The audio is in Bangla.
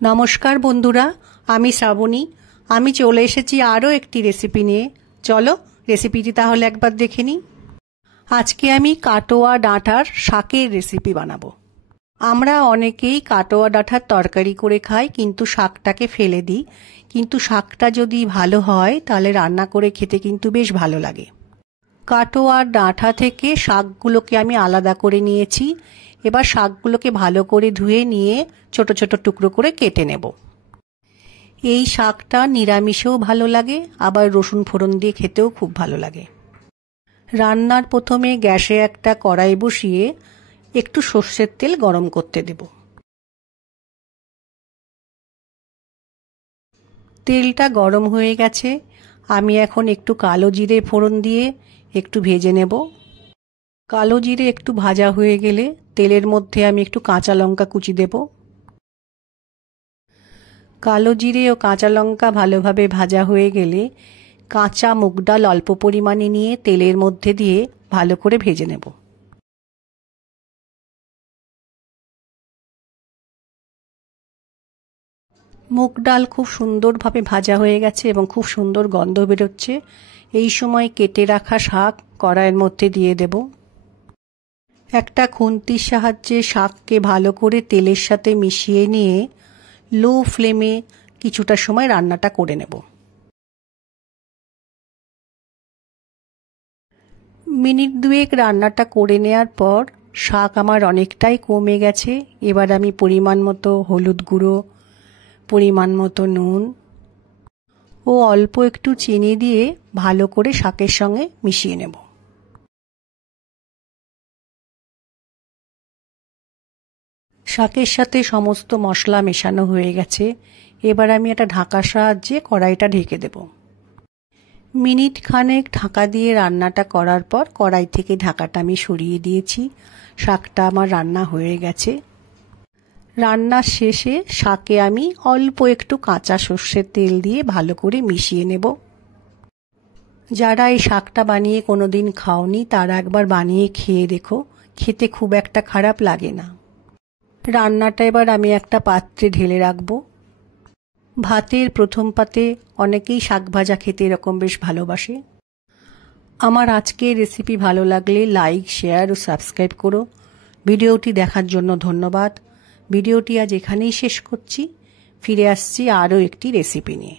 নমস্কার বন্ধুরা, আমি শ্রাবণী। আমি চলে এসেছি আরও একটি রেসিপি নিয়ে। চলো রেসিপিটি তাহলে একবার দেখে নিই। আজকে আমি কাটোয়া ডাঁটার শাকের রেসিপি বানাবো। আমরা অনেকেই কাটোয়া ডাঁটার তরকারি করে খাই, কিন্তু শাকটাকে ফেলে দিই। কিন্তু শাকটা যদি ভালো হয় তাহলে রান্না করে খেতে কিন্তু বেশ ভালো লাগে। কাটোয়ার ডাঁটা থেকে শাকগুলোকে আমি আলাদা করে নিয়েছি। এবার শাকগুলোকে ভালো করে ধুয়ে নিয়ে ছোট ছোট টুকরো করে কেটে নেব। এই শাকটা নিরামিষেও ভালো লাগে, আবার রসুন ফোড়ন দিয়ে খেতেও খুব ভালো লাগে। রান্নার প্রথমে গ্যাসে একটা কড়াই বসিয়ে একটু সর্ষের তেল গরম করতে দেব। তেলটা গরম হয়ে গেছে। আমি এখন একটু কালো জিরে ফোড়ন দিয়ে একটু ভেজে নেব। কালো জিরে একটু ভাজা হয়ে গেলে তেলের মধ্যে আমি একটু কাঁচা লঙ্কা কুচি দেব। কালো জিরে ও কাঁচা লঙ্কা ভালোভাবে ভাজা হয়ে গেলে কাঁচা মুগ ডাল অল্প পরিমাণে নিয়ে তেলের মধ্যে দিয়ে ভালো করে ভেজে নেব। মুগ ডাল খুব সুন্দরভাবে ভাজা হয়ে গেছে এবং খুব সুন্দর গন্ধ বেরোচ্ছে। এই সময় কেটে রাখা শাক কড়াইয়ের মধ্যে দিয়ে দেব। একটা খুন্তির সাহায্যে শাককে ভালো করে তেলের সাথে মিশিয়ে নিয়ে লো ফ্লেমে কিছুটা সময় রান্নাটা করে নেব। মিনিট দুয়েক রান্নাটা করে নেওয়ার পর শাক আমার অনেকটাই কমে গেছে। এবার আমি পরিমাণ মতো হলুদ গুঁড়ো, পরিমাণ মতো নুন ও অল্প একটু চিনি দিয়ে ভালো করে শাকের সঙ্গে মিশিয়ে নেব। শাকের সাথে সমস্ত মশলা মেশানো হয়ে গেছে। এবার আমি একটা ঢাকার সাহায্যে কড়াইটা ঢেকে দেব। মিনিট খানেক ঢাকা দিয়ে রান্নাটা করার পর কড়াই থেকে ঢাকাটা আমি সরিয়ে দিয়েছি। শাকটা আমার রান্না হয়ে গেছে। রান্নার শেষে শাকে আমি অল্প একটু কাঁচা সর্ষের তেল দিয়ে ভালো করে মিশিয়ে নেব। যারা এই শাকটা বানিয়ে কোনোদিন খাওনি তারা একবার বানিয়ে খেয়ে দেখো, খেতে খুব একটা খারাপ লাগে না। রান্নাটা এবার আমি একটা পাত্রে ঢেলে রাখবো। ভাতের প্রথম পাতে অনেকেই শাক ভাজা খেতে এরকম বেশ ভালোবাসে। আমার আজকের রেসিপি ভালো লাগলে লাইক, শেয়ার ও সাবস্ক্রাইব করো। ভিডিওটি দেখার জন্য ধন্যবাদ। ভিডিওটি আজ এখানেই শেষ করছি। ফিরে আসছি আরও একটি রেসিপি নিয়ে।